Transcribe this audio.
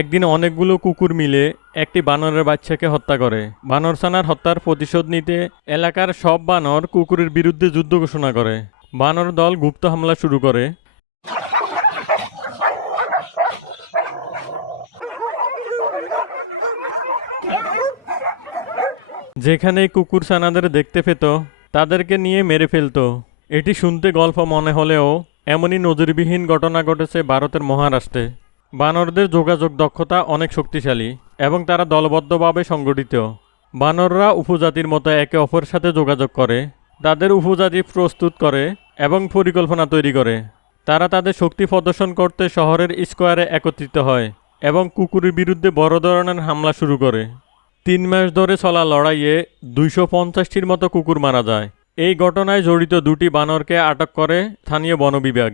একদিন অনেকগুলো কুকুর মিলে একটি বানরের বাচ্চাকে হত্যা করে। বানরছানার হত্যার প্রতিশোধ নিতে এলাকার সব বানর কুকুরের বিরুদ্ধে যুদ্ধ ঘোষণা করে। বানর দল গুপ্ত হামলা শুরু করে। যেখানেই কুকুর ছানাদের দেখতে পেত তাদেরকে নিয়ে মেরে ফেলতো। এটি শুনতে গল্প মনে হলেও এমনই নজিরবিহীন ঘটনা ঘটেছে ভারতের মহারাষ্ট্রে। বানরদের যোগাযোগ দক্ষতা অনেক শক্তিশালী এবং তারা দলবদ্ধভাবে সংগঠিত। বানররা উপজাতির মতো একে অপরের সাথে যোগাযোগ করে, তাদের উপজাতি প্রস্তুত করে এবং পরিকল্পনা তৈরি করে। তারা তাদের শক্তি প্রদর্শন করতে শহরের স্কোয়ারে একত্রিত হয় এবং কুকুরের বিরুদ্ধে বড় ধরনের হামলা শুরু করে। 3 মাস ধরে চলা লড়াইয়ে 250টির মতো কুকুর মারা যায়। এই ঘটনায় জড়িত দুটি বানরকে আটক করে স্থানীয় বন বিভাগ।